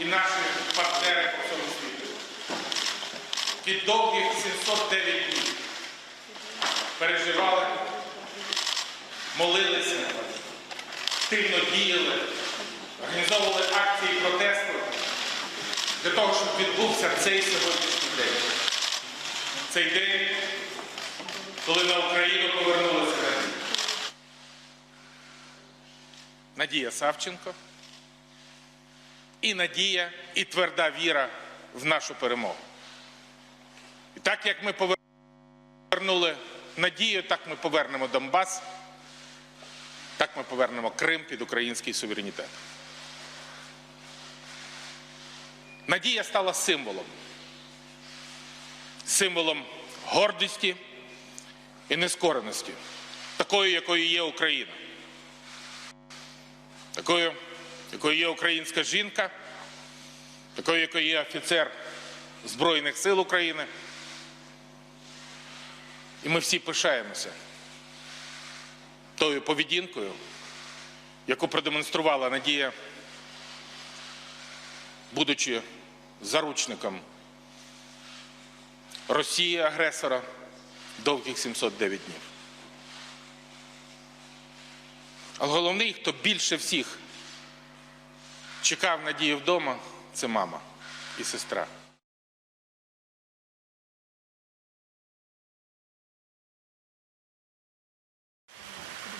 і наші партнери по всьому світу. Під довгих 709 днів переживали, молилися, активно діяли, організовували акції протесту для того, щоб відбувся цей сьогоднішній день. Цей день, коли на Україну повернулися. Надія Савченко і надія, і тверда віра в нашу перемогу. І так як ми повернули надію, так ми повернемо Донбас, так ми повернемо Крим під український суверенітет. Надія стала символом. Символом гордості і нескореності, такою, якою є Україна. Такою, якою є українська жінка, такою, якою є офіцер Збройних сил України. І ми всі пишаємося тою поведінкою, яку продемонструвала Надія, будучи заручником Росії агресора довгих 709 днів. Але головний, хто більше всіх чекав надії вдома, це мама і сестра.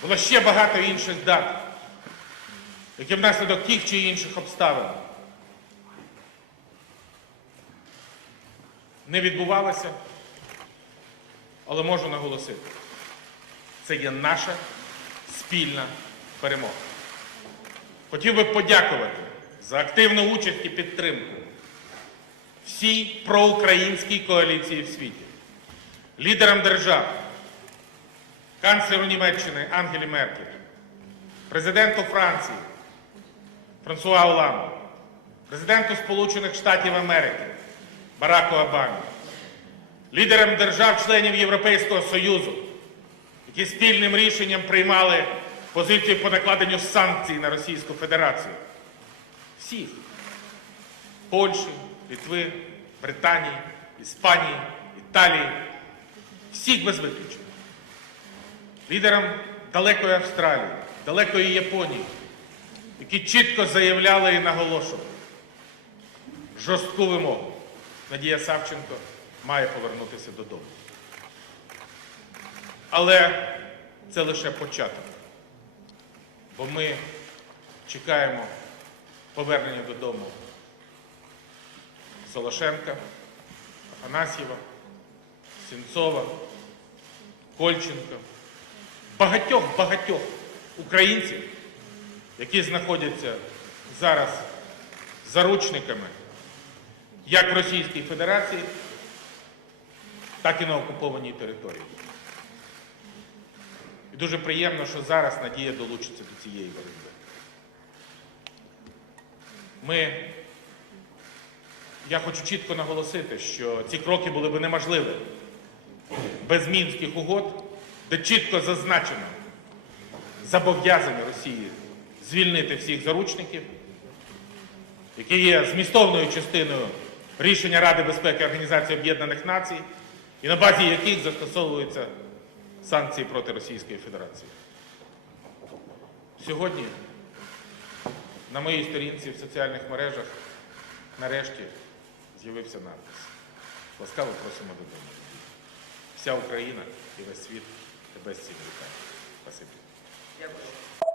Було ще багато інших дат, які внаслідок тих чи інших обставин не відбувалися, але можу наголосити, це є наша спільна перемога. Хотів би подякувати за активну участь і підтримку всій проукраїнській коаліції в світі, лідерам держав, канцлеру Німеччини Ангелі Меркель, президенту Франції Франсуа Оланду, президенту Сполучених Штатів Америки Бараку Обамі, лідерам держав-членів Європейського Союзу, які спільним рішенням приймали позицію по накладенню санкцій на Російську Федерацію. Всіх Польщі, Литви, Британії, Іспанії, Італії, всіх без виключення. Лідерам далекої Австралії, далекої Японії, які чітко заявляли і наголошували жорстку вимогу. Надія Савченко має повернутися додому. Але це лише початок. Бо ми чекаємо повернення додому Солошенка, Афанасьєва, Сінцова, Кольченка, багатьох-багатьох українців, які знаходяться зараз заручниками як в Російській Федерації, так і на окупованій території. І дуже приємно, що зараз Надія долучиться до цієї боротьби. Ми, я хочу чітко наголосити, що ці кроки були б неможливі без мінських угод, де чітко зазначено зобов'язання Росії звільнити всіх заручників, які є змістовною частиною рішення Ради безпеки Організації Об'єднаних Націй, і на базі яких застосовуються санкції проти Російської Федерації. Сьогодні на моїй сторінці в соціальних мережах нарешті з'явився надпис. Ласкаво просимо додому. Вся Україна і весь світ тебе з цим вітає. Спасибі. Дякую.